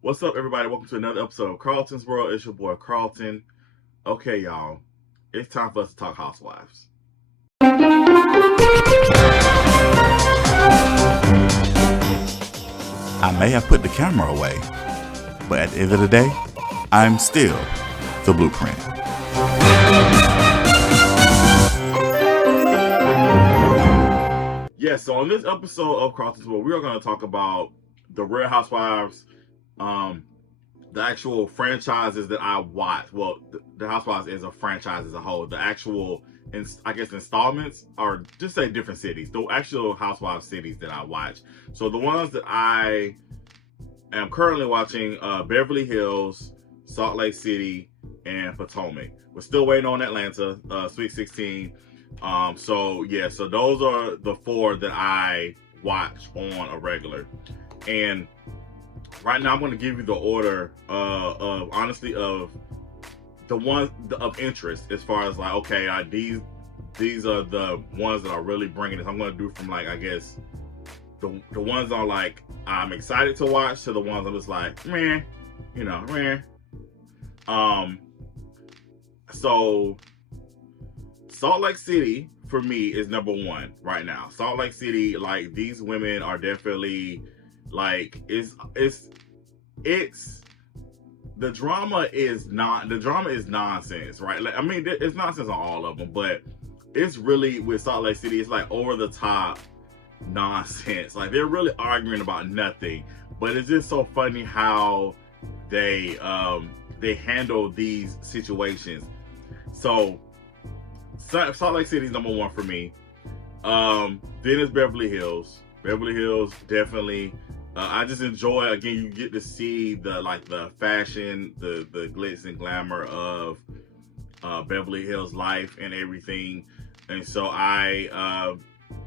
What's up, everybody? Welcome to another episode of Carlton's World. It's your boy Carlton. Okay, y'all, it's time for us to talk Housewives. I may have put the camera away, but at the end of the day, I'm still the blueprint. Yes, so on this episode of Carlton's World, we are going to talk about the Real Housewives, um, the actual franchises that I watch. Well, the Housewives is a franchise as a whole. The actual, I guess, installments, or just say different cities. The actual Housewives cities that I watch. So the ones that I am currently watching: Beverly Hills, Salt Lake City, and Potomac. We're still waiting on Atlanta, Sweet 16. So those are the four that I watch on a regular. And right now I'm going to give you the order of honestly of the ones of interest, as far as like, okay, these are the ones that are really bringing this. I'm going to do from, like, I guess the ones I'm like I'm excited to watch to the ones I'm just like meh, meh. So Salt Lake City for me is number one right now. Salt Lake City, like, these women are definitely, like, it's the drama is nonsense, right? Like, I mean, it's nonsense on all of them, but it's really, with Salt Lake City, it's like over the top nonsense. Like, they're really arguing about nothing, but it's just so funny how they handle these situations. So Salt Lake City is number one for me. Then it's Beverly Hills. Beverly Hills, definitely. I just enjoy, again, you get to see the fashion, the glitz and glamour of Beverly Hills life and everything. And so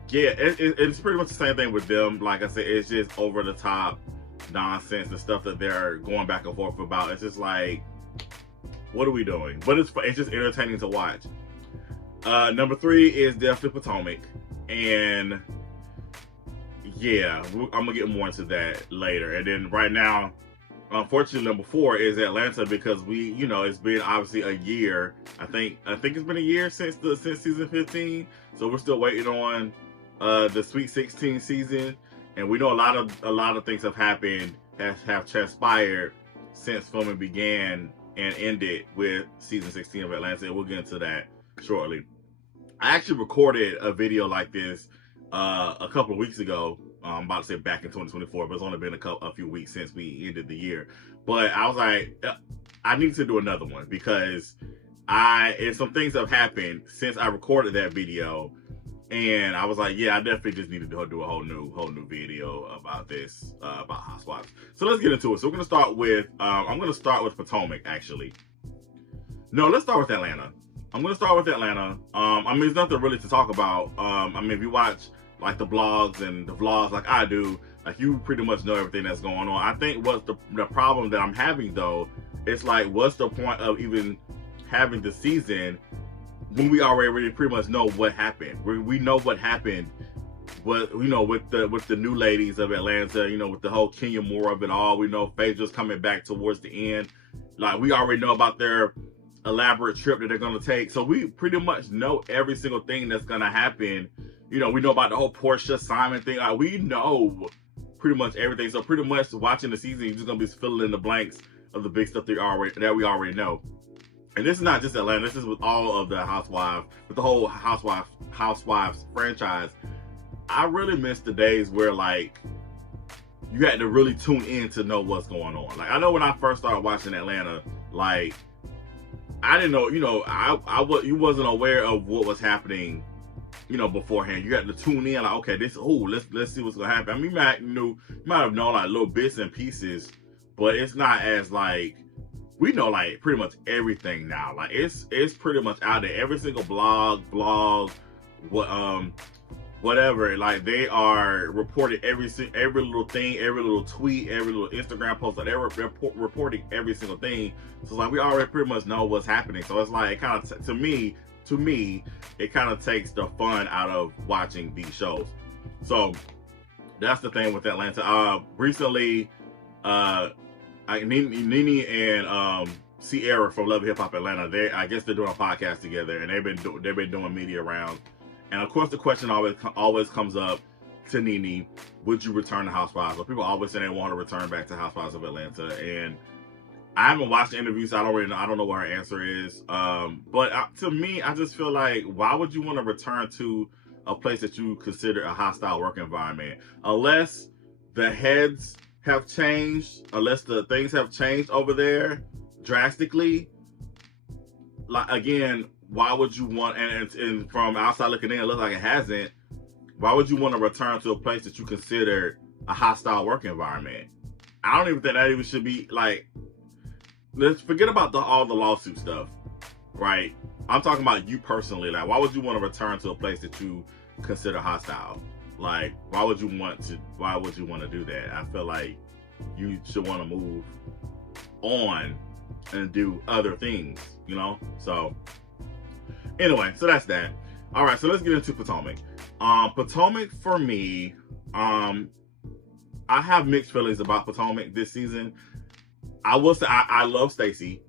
it's pretty much the same thing with them. Like I said, it's just over the top nonsense, the stuff that they're going back and forth about. It's just like, what are we doing? But it's just entertaining to watch. Number three is definitely Potomac, and yeah, I'm gonna get more into that later. And then right now, unfortunately, number four is Atlanta, because it's been obviously a year. I think it's been a year since season 15, so we're still waiting on the Sweet 16 season, and we know a lot of things have happened, have transpired since filming began and ended with season 16 of Atlanta, and we'll get into that shortly. I actually recorded a video like this a couple of weeks ago. I'm about to say back in 2024, but it's only been a few weeks since we ended the year. But I was like, I need to do another one, because some things have happened since I recorded that video, and I was like, yeah, I definitely just need to do a whole new video about this, about Housewives. So let's get into it. So we're gonna start with I'm gonna start with Potomac, actually. No, let's start with Atlanta. I'm gonna start with Atlanta. I mean, there's nothing really to talk about. I mean, if you watch like the blogs and the vlogs like I do, like, you pretty much know everything that's going on. I think what's the problem that I'm having, though, it's like, what's the point of even having the season when we already pretty much know what happened? We know what happened, but with the new ladies of Atlanta, with the whole Kenya Moore of it all. We know Phaedra's coming back towards the end. Like, we already know about their elaborate trip that they're going to take, so we pretty much know every single thing that's going to happen. We know about the whole Portia Simon thing. Like, we know pretty much everything. So pretty much watching the season, you're just going to be filling in the blanks of the big stuff that we already know. And this is not just Atlanta. This is with all of the Housewives, with the whole Housewives franchise. I really miss the days where, like, you had to really tune in to know what's going on. Like, I know when I first started watching Atlanta, like, I didn't know, you wasn't aware of what was happening, beforehand. You had to tune in, like, okay, let's see what's gonna happen. I mean, you might have known like little bits and pieces, but it's not as, like, we know, like, pretty much everything now. Like, it's pretty much out there. Every single blog, whatever, like, they are reporting every little thing, every little tweet, every little Instagram post. Like, they're reporting every single thing. So it's like, we already pretty much know what's happening. So it's like, it kind of, to me, it kind of takes the fun out of watching these shows. So that's the thing with Atlanta. Recently, Nene and Sierra from Love and Hip Hop Atlanta. I guess they're doing a podcast together, and they've been doing media rounds. And of course, the question always comes up to Nene: would you return to Housewives? Well, people always say they want to return back to Housewives of Atlanta, and I haven't watched the interview, so I don't know what her answer is. But to me, I just feel like, why would you want to return to a place that you consider a hostile work environment, unless the heads have changed, unless the things have changed over there drastically? Like, again, why would you want, and from outside looking in, it looks like it hasn't. Why would you want to return to a place that you consider a hostile work environment? I don't even think that even should be, like, let's forget about all the lawsuit stuff, right? I'm talking about you personally. Like, why would you want to return to a place that you consider hostile? Like, why would you want to do that? I feel like you should want to move on and do other things, you know? So anyway, so that's that. All right, so let's get into Potomac. Potomac, for me, I have mixed feelings about Potomac this season. I will say I love Stacey.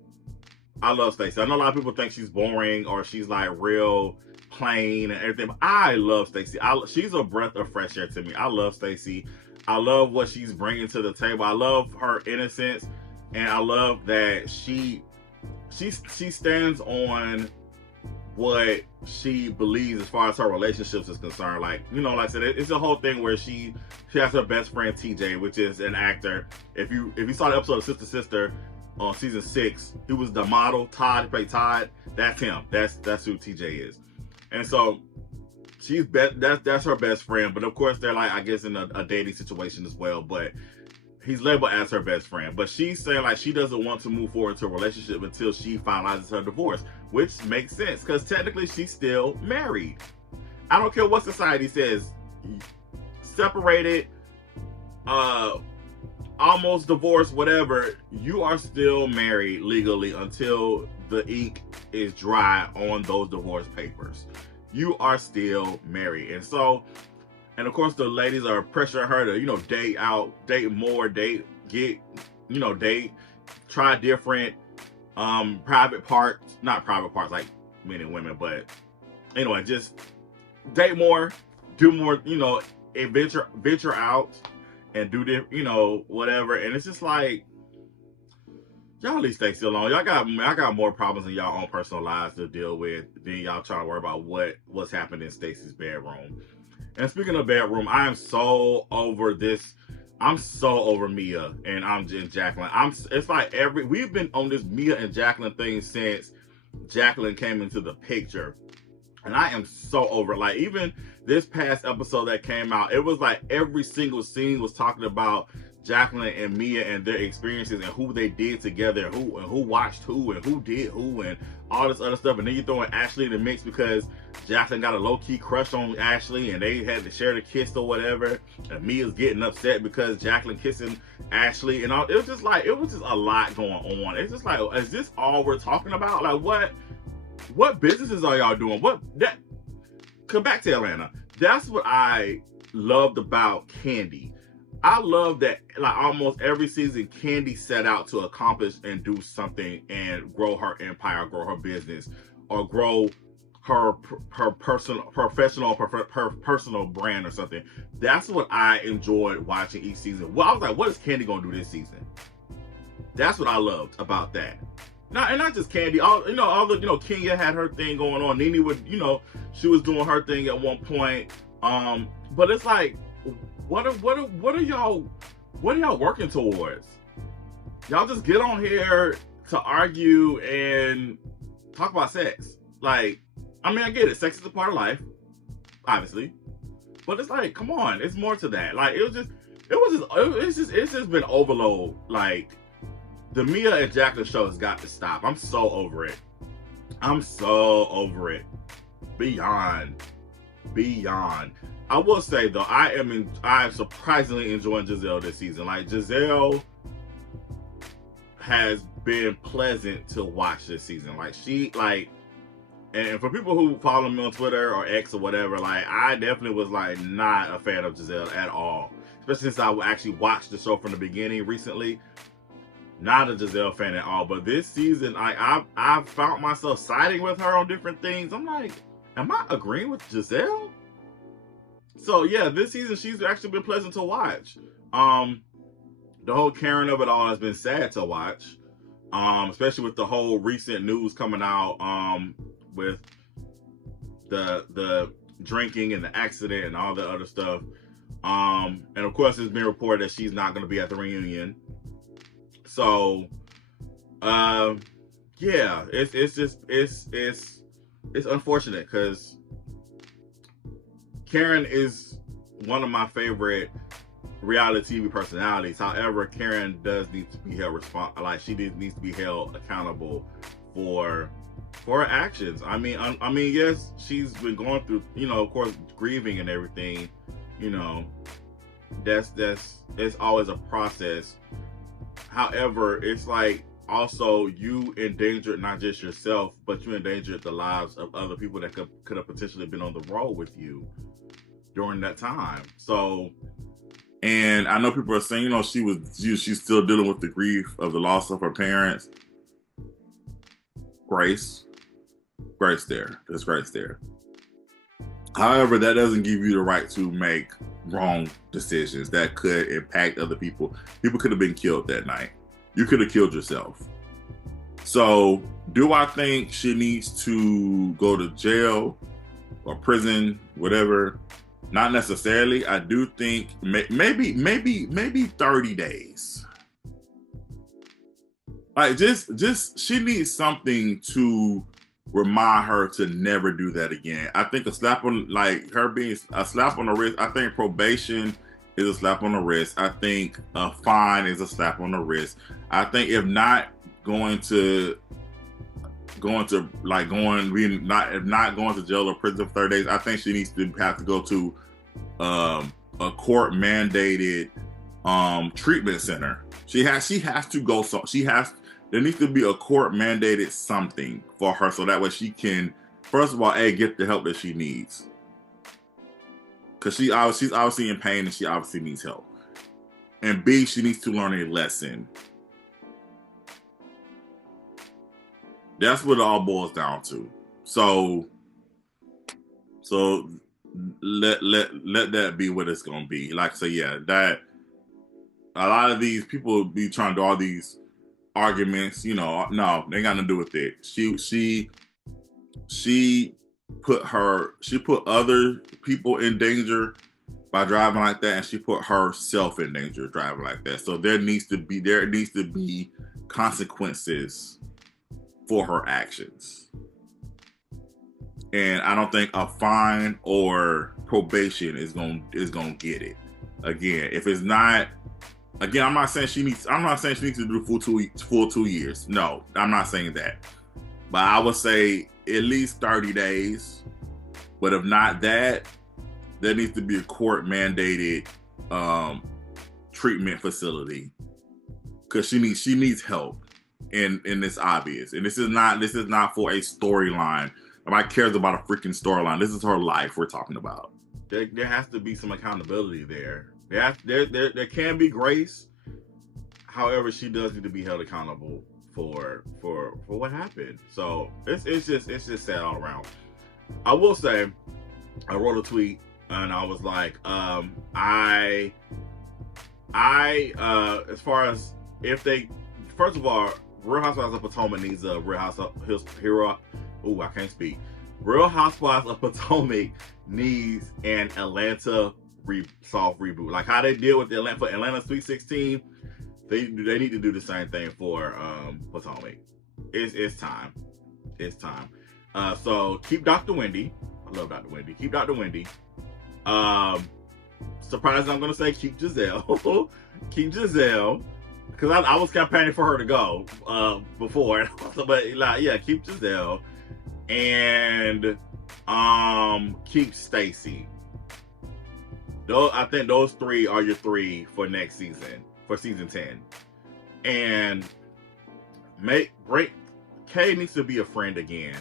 I love Stacey. I know a lot of people think she's boring or she's like real plain and everything, but I love Stacey. She's a breath of fresh air to me. I love Stacey. I love what she's bringing to the table. I love her innocence, and I love that she stands on what she believes as far as her relationships is concerned. Like, you know, like I said, it's a whole thing where she has her best friend TJ, which is an actor. If you saw the episode of Sister on season 6, he was the model. Todd, he played Todd. That's him. That's who TJ is. And so that's her best friend. But of course, they're like, I guess, in a dating situation as well. But he's labeled as her best friend. But she's saying like she doesn't want to move forward to a relationship until she finalizes her divorce, which makes sense because technically she's still married. I don't care what society says, separated, almost divorced, whatever, you are still married legally until the ink is dry on those divorce papers. You are still married. And so, and of course the ladies are pressuring her to, you know, date out, date more, date, try different private parts, not private parts like men and women, but anyway, just date more, do more, you know, venture out and do this, you know, whatever. And it's just like, y'all at least stay still alone. I got more problems in y'all own personal lives to deal with than y'all trying to worry about what's happening in Stacey's bedroom. And speaking of bedroom, I am so over this. I'm so over Mia and Jacqueline. It's like we've been on this Mia and Jacqueline thing since Jacqueline came into the picture. And I am so over it. Like, even this past episode that came out, it was like every single scene was talking about Jacqueline and Mia and their experiences and who they did together, and who watched who and who did who and all this other stuff. And then you throw in Ashley in the mix because Jacqueline got a low-key crush on Ashley and they had to share the kiss or whatever. And Mia's getting upset because Jacqueline kissing Ashley and all. It was just a lot going on. It's just like, is this all we're talking about? Like, what businesses are y'all doing? Come back to Atlanta. That's what I loved about Kandi. I love that, like, almost every season, Kandi set out to accomplish and do something and grow her empire, grow her business, or grow her personal brand or something. That's what I enjoyed watching each season. Well, I was like, what is Kandi gonna do this season? That's what I loved about that. And not just Kandi. Kenya had her thing going on. Nene would, she was doing her thing at one point. But it's like, what are y'all working towards? Y'all just get on here to argue and talk about sex. Like, I mean, I get it. Sex is a part of life, obviously. But it's like, come on, it's more to that. Like, it's just been overload. Like, the Mia and Jacqueline show has got to stop. I'm so over it. Beyond. I will say though, I am surprisingly enjoying Giselle this season. Like, Giselle has been pleasant to watch this season. And for people who follow me on Twitter or X or whatever, like, I definitely was like not a fan of Giselle at all. Especially since I actually watched the show from the beginning recently. not a Giselle fan at all. But this season, I've found myself siding with her on different things. I'm like, am I agreeing with Giselle? So yeah, this season she's actually been pleasant to watch. The whole Karen of it all has been sad to watch. Especially with the whole recent news coming out with the drinking and the accident and all the other stuff. And of course it's been reported that she's not going to be at the reunion. So yeah, it's unfortunate because Karen is one of my favorite reality TV personalities. However, Karen does need to be held needs to be held accountable for her actions. I mean, yes, she's been going through, of course, grieving and everything. It's always a process. However, it's like also you endangered not just yourself, but you endangered the lives of other people that could have potentially been on the road with you during that time. So, and I know people are saying, she's still dealing with the grief of the loss of her parents. Grace there. There's grace there. However, that doesn't give you the right to make wrong decisions that could impact other people. People could have been killed that night. You could have killed yourself. So, do I think she needs to go to jail or prison, whatever? Not necessarily. I do think maybe 30 days. Like just she needs something to remind her to never do that again. I think a slap on, like her being a slap on the wrist. I think probation is a slap on the wrist. I think a fine is a slap on the wrist. I think if not going to jail or prison for 30 days, I think she needs to have to go to a court mandated treatment center. She has to go. There needs to be a court mandated something for her, so that way she can, first of all, get the help that she needs, because she's obviously in pain and she obviously needs help, and B, she needs to learn a lesson. That's what it all boils down to. So let that be what it's gonna be. Like, so yeah, that a lot of these people be trying to do all these arguments, no, they got nothing to do with it. She put other people in danger by driving like that, and she put herself in danger driving like that. So there needs to be consequences for her actions. And I don't think a fine or probation is gonna get it. Again, if it's not, I'm not saying she needs to do full 2 years. No, I'm not saying that. But I would say at least 30 days. But if not that, there needs to be a court mandated treatment facility, because she needs help, and it's obvious. And this is not for a storyline. Nobody cares about a freaking storyline. This is her life we're talking about. There has to be some accountability there. There can be grace. However, she does need to be held accountable for what happened. So it's just sad all around. I will say, I wrote a tweet and I was like, as far as if they, first of all, Real Housewives of Potomac needs a Real Housewives of Potomac needs an Atlanta soft reboot, like how they deal with the Atlanta Sweet 16. They need to do the same thing for Potomac. It's time. So keep Dr. Wendy. I love Dr. Wendy. Keep Dr. Wendy. Surprised I'm gonna say keep Giselle. Keep Giselle, because I was campaigning for her to go before, but keep Giselle and keep Stacy. I think those three are your three for next season, for season 10. And Kay needs to be a friend again.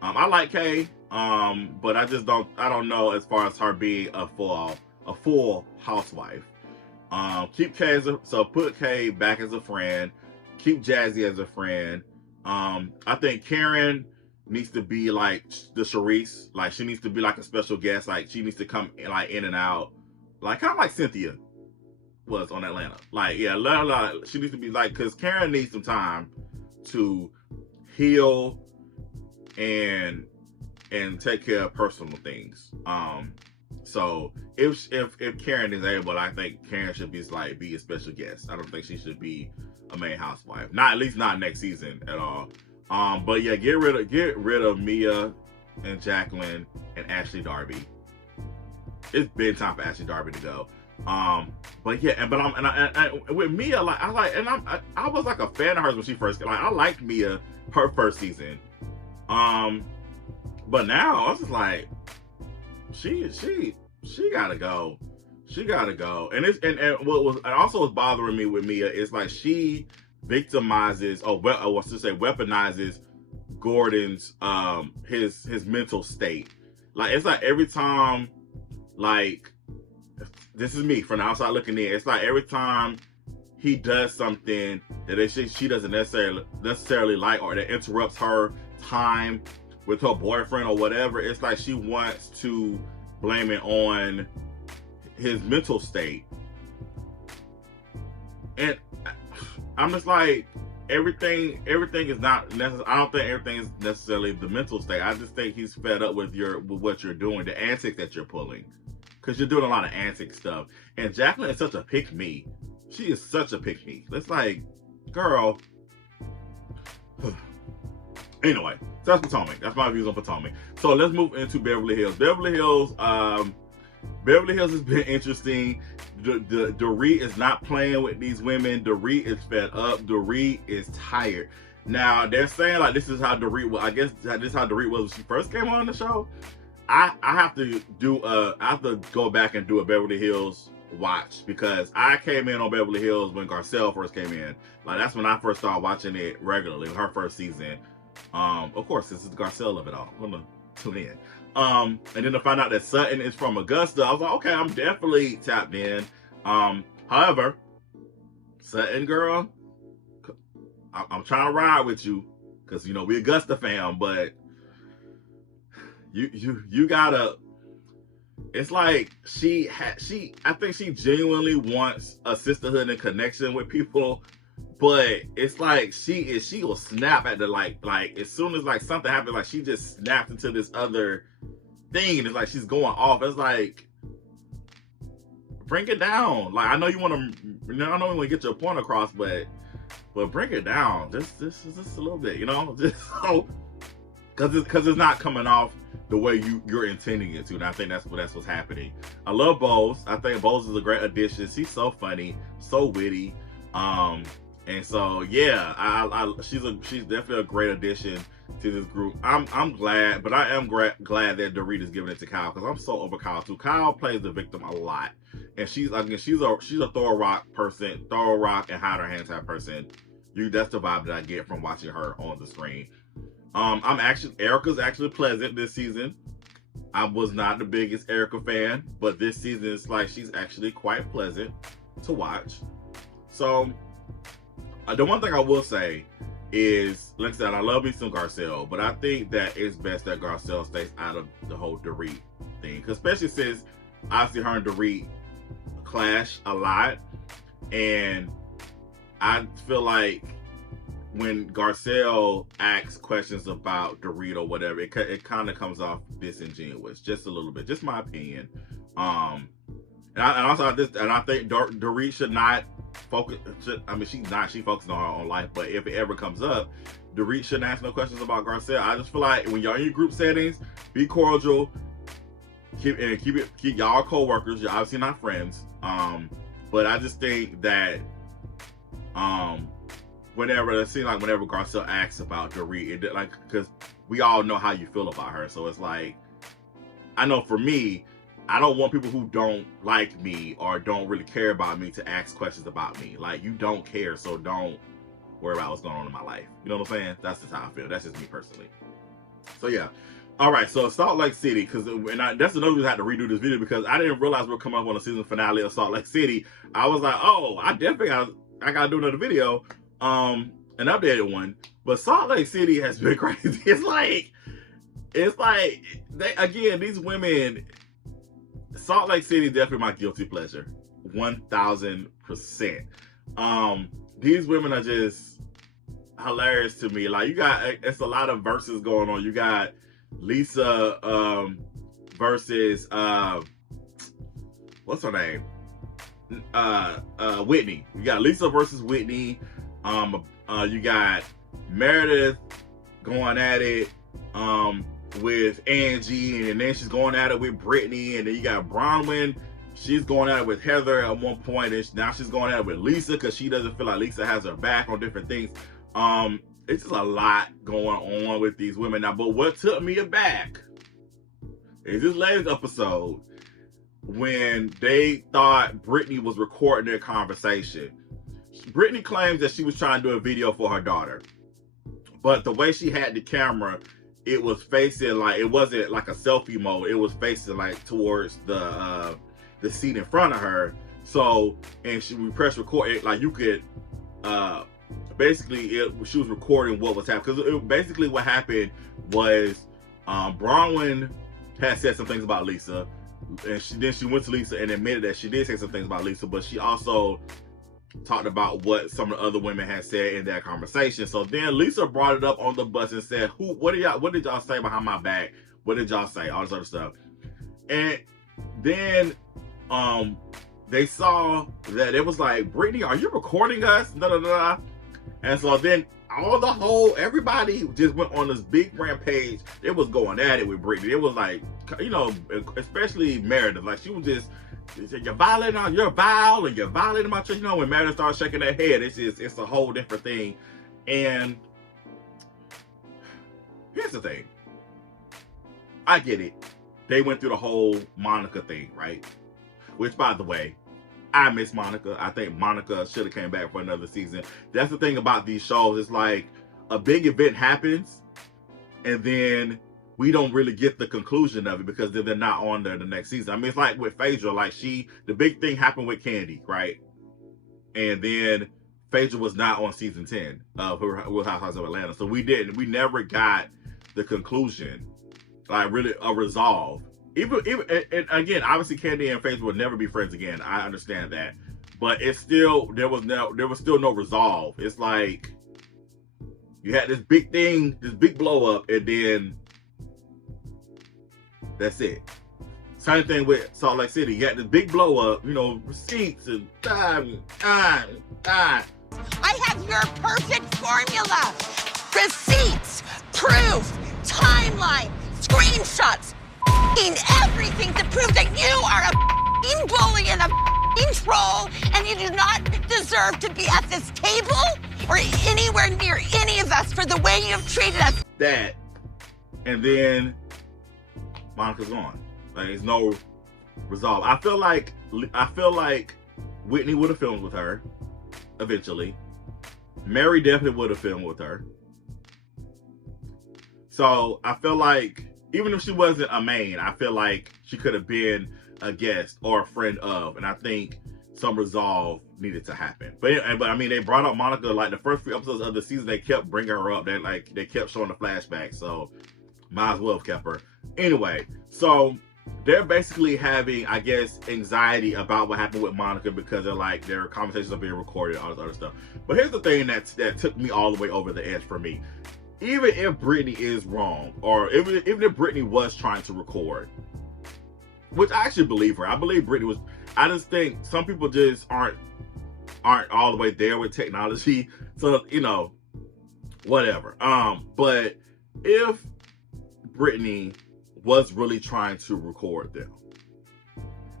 I like Kay, but I don't know as far as her being a full housewife. Keep Kay put Kay back as a friend. keep Jazzy as a friend. I think Karen needs to be like the Charisse. Like she needs to be like a special guest. Like she needs to come like in and out, like kind of like Cynthia was on Atlanta. Like yeah, she needs to be like, because Karen needs some time to heal and take care of personal things. So if Karen is able, I think Karen should be a special guest. I don't think she should be a main housewife. Not at least not next season at all. But yeah, get rid of Mia and Jacqueline and Ashley Darby. It's been time for Ashley Darby to go. But yeah, with Mia, I was like a fan of hers when she first, like I liked Mia her first season. But now I was just like, she gotta go. She gotta go. And what was also bothering me with Mia is like she victimizes weaponizes Gordon's his mental state. Like it's like every time, like this is me from the outside looking in, it's like every time he does something that she doesn't necessarily like, or that interrupts her time with her boyfriend or whatever, it's like she wants to blame it on his mental state. And I'm just like, everything is not necessarily, I don't think everything is necessarily the mental state. I just think he's fed up with what you're doing, the antics that you're pulling. Because you're doing a lot of antic stuff. And Jacqueline is such a pick-me. She is such a pick-me. It's like, girl. Anyway, so that's Potomac. That's my views on Potomac. So let's move into Beverly Hills. Beverly Hills has been interesting. Dorit is not playing with these women. Dorit is fed up. Dorit is tired. Now they're saying like this is how Dorit was. I guess this is how Dorit was when she first came on the show. I have to go back and do a Beverly Hills watch, because I came in on Beverly Hills when Garcelle first came in. Like that's when I first started watching it regularly, her first season. Of course, this is the Garcelle of it all. I'm gonna tune in. And then to find out that Sutton is from Augusta, I was like, okay, I'm definitely tapped in. However, Sutton girl, I'm trying to ride with you, because you know we Augusta fam, but you gotta. It's like I think she genuinely wants a sisterhood and connection with people, but it's like she will snap at the like as soon as like something happens, like she just snaps into this other thing, and it's like she's going off. It's like, bring it down. Like I know you want to get your point across, but bring it down just a little bit, you know, just so, because it's not coming off the way you're intending it to, and I think that's what's happening. I love Bose. I think Bose is a great addition. She's so funny, so witty, and so yeah, she's definitely a great addition to this group. I'm glad, but I am glad that Dorit is giving it to Kyle, because I'm so over Kyle too. Kyle plays the victim a lot, and she's a throw rock and hide her hands type person. That's the vibe that I get from watching her on the screen. Erica's actually pleasant this season. I was not the biggest Erica fan, but this season it's like she's actually quite pleasant to watch. So the one thing I will say is, like I said, I love me some Garcelle, but I think that it's best that Garcelle stays out of the whole Dorit thing, especially since obviously her and Dorit clash a lot, and I feel like when Garcelle asks questions about Dorit or whatever, it kind of comes off disingenuous, just a little bit. Just my opinion. I think Dorit should not focus. She focuses on her own life. But if it ever comes up, Dorit shouldn't ask no questions about Garcelle. I just feel like when y'all in your group settings, be cordial. Keep y'all co-workers. You're obviously not friends. But I just think that whenever Garcelle asks about Dorit, because we all know how you feel about her, so it's like, I know for me, I don't want people who don't like me or don't really care about me to ask questions about me. Like, you don't care, so don't worry about what's going on in my life. You know what I'm saying? That's just how I feel. That's just me personally. So yeah. All right, so Salt Lake City, that's another reason I had to redo this video, because I didn't realize we were coming up on the season finale of Salt Lake City. I was like, oh, I definitely gotta do another video. an updated one. But Salt Lake City has been crazy. It's like these women. Salt Lake City is definitely my guilty pleasure, 1000%. These women are just hilarious to me. Like, it's a lot of verses going on. You got Lisa versus what's her name? Whitney. You got Lisa versus Whitney. You got Meredith going at it with Angie, and then she's going at it with Brittany, and then you got Bronwyn. She's going at it with Heather at one point, and now she's going at it with Lisa because she doesn't feel like Lisa has her back on different things. It's just a lot going on with these women now. But what took me aback is this latest episode when they thought Brittany was recording their conversation. Brittany claims that she was trying to do a video for her daughter, but the way she had the camera, it was facing like, it wasn't like a selfie mode. It was facing like towards the seat in front of her. So, and we pressed record, it like you could basically she was recording what was happening, because basically what happened was Bronwyn had said some things about Lisa, and then she went to Lisa and admitted that she did say some things about Lisa, but she also talked about what some of the other women had said in that conversation. So then Lisa brought it up on the bus and said, what did y'all say behind my back? What did y'all say? All this other stuff. And then they saw that it was like, Brittany, are you recording us? Da, da, da, da. And so then everybody just went on this big rampage. It was going at it with Brittany. It was like, you know, especially Meredith. Like, she was just, you're violating on your vow, and you're violating my church. You know, when Meredith starts shaking her head, it's a whole different thing. And here's the thing. I get it. They went through the whole Monica thing, right? Which, by the way, I miss Monica. I think Monica should have came back for another season. That's the thing about these shows. It's like a big event happens, and then we don't really get the conclusion of it because they're not on there the next season. I mean, it's like with Phaedra. Like, the big thing happened with Candy, right? And then Phaedra was not on season 10 of Real Housewives of Atlanta. So we never got the conclusion, like really a resolve. Even and again, obviously Candy and Phaedra will never be friends again. I understand that, but it's still there was still no resolve. It's like you had this big thing, this big blow up, and then that's it. Same thing with Salt Lake City. You had this big blow up, you know, receipts and time. I have your perfect formula. Receipts, proof, timeline, screenshots, everything to prove that you are a bully and a troll, and you do not deserve to be at this table or anywhere near any of us for the way you have treated us. That, and then Monica's gone. Like, there's no resolve. I feel like Whitney would have filmed with her eventually. Mary definitely would have filmed with her. So I feel like even if she wasn't a main, I feel like she could have been a guest or a friend of, and I think some resolve needed to happen. But I mean, they brought up Monica like the first few episodes of the season. They kept bringing her up. They kept showing the flashback. So might as well have kept her. Anyway, so they're basically having, I guess, anxiety about what happened with Monica because they're like, their conversations are being recorded, all this other stuff. But here's the thing that took me all the way over the edge for me. Even if Brittany is wrong, or even if Brittany was trying to record, which I actually believe her. I believe Brittany was. I just think some people just aren't all the way there with technology. So, you know, whatever. But if Brittany was really trying to record them,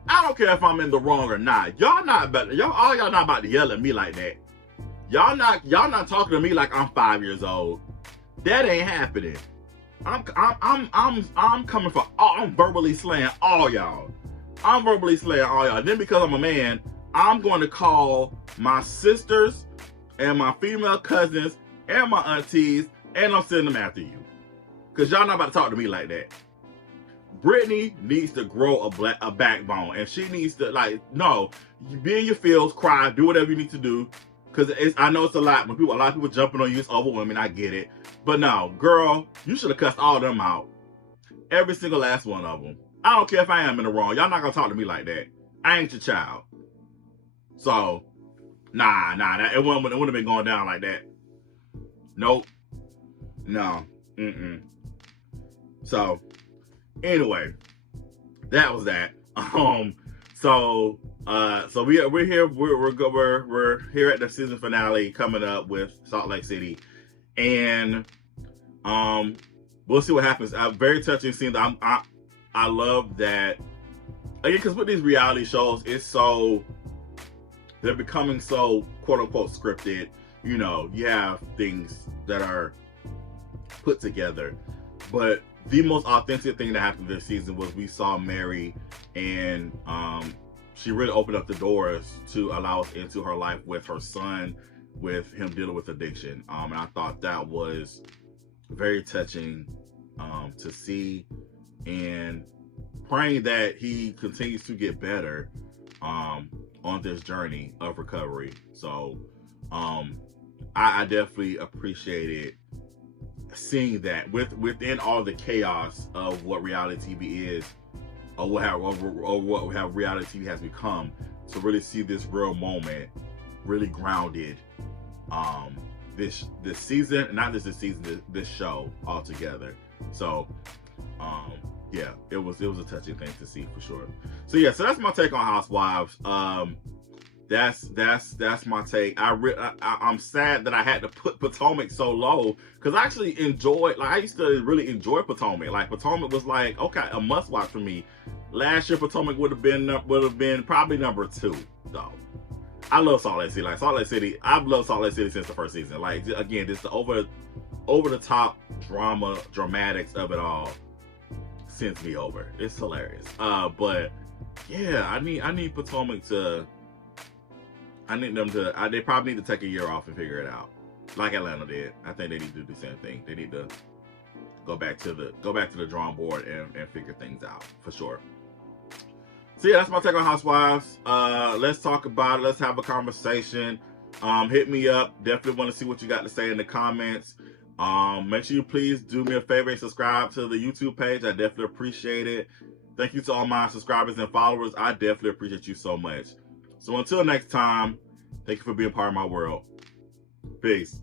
I don't care if I'm in the wrong or not. Y'all not about to yell at me like that. Y'all not talking to me like I'm 5 years old. That ain't happening. I'm coming for all. I'm verbally slaying all y'all. Then because I'm a man, I'm going to call my sisters and my female cousins and my aunties, and I'm sending them after you. Because y'all not about to talk to me like that. Brittany needs to grow a backbone, and she needs to, like, no, you be in your feels, cry, do whatever you need to do. Because I know it's a lot. When a lot of people jumping on you, it's over women. I get it. But no, girl, you should have cussed all of them out. Every single last one of them. I don't care if I am in the wrong. Y'all not gonna talk to me like that. I ain't your child. So, nah, it wouldn't have been going down like that. Nope. No. So, anyway, that was that. So we're here. We're here at the season finale coming up with Salt Lake City, and we'll see what happens. Very touching scene. I love that again, because with these reality shows, they're becoming so quote unquote scripted. You know, you have things that are put together, but the most authentic thing that happened this season was we saw Mary, and she really opened up the doors to allow us into her life with her son, with him dealing with addiction. And I thought that was very touching to see, and praying that he continues to get better on this journey of recovery. So I definitely appreciated seeing that within all the chaos of what reality TV is, or what reality TV has become, to really see this real moment really grounded this season, not just this season, this show altogether. So yeah, it was a touching thing to see for sure. So yeah, so that's my take on Housewives. That's my take. I'm sad that I had to put Potomac so low, because I actually enjoyed, like, I used to really enjoy Potomac. Like, Potomac was like, okay, a must watch for me. Last year Potomac would have been probably number 2 though. I love Salt Lake City. Like, Salt Lake City, I've loved Salt Lake City since the first season. Like, again, just the over the top dramatics of it all sends me over. It's hilarious. But yeah, I need Potomac to. I need them to. They probably need to take a year off and figure it out, like Atlanta did. I think they need to do the same thing. They need to go back to the drawing board and figure things out for sure. So yeah, that's my take on Housewives. Let's talk about it. Let's have a conversation. Hit me up. Definitely want to see what you got to say in the comments. Make sure you please do me a favor and subscribe to the YouTube page. I definitely appreciate it. Thank you to all my subscribers and followers. I definitely appreciate you so much. So until next time, thank you for being part of my world. Peace.